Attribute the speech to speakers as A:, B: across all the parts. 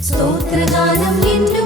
A: ஸ்தோத்திரகானம் என்னும்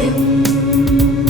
A: Thank you.